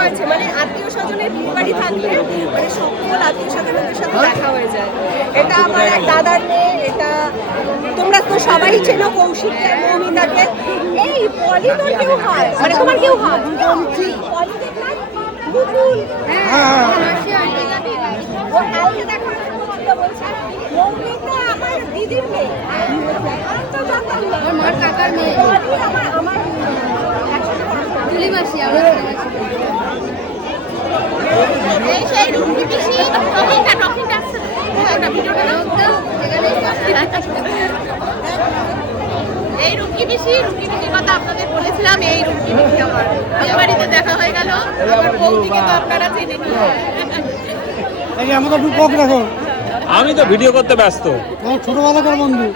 হয়েছে, মানে আত্মীয় স্বজনের বিয়ে বাড়ি থাকলে মানে সকল আত্মীয় স্বজনের সাথে দেখা হয়ে যায়। এটা আমার এক দাদার মেয়ে, এটা তোমরা তো সবাই চেনো কৌশিককে, মৌমিতাকে। এই পলি তোর কেউ হয়, মানে তোমার কেউ হয়? পলি দেখলাম মুকুল, ও কালকে দেখা বলছে মৌমিতা আমার দিদির মেয়ে, তো জানতাম না আমার কাকার মেয়ে, আমার তুলি মাসি, এই সেই রুমকি পিসি টকিংটা এই রুমকি পিসির কথা আপনাদের বলেছিলাম। এই রুমকি পিসি আমার বিয়ে বাড়িতে দেখা হয়ে গেল, আমার বৌদিকে তো আপনারা চেনেন। আমি তো ভিডিও করতে ব্যস্ত। ছোটবেলাকার বন্ধু।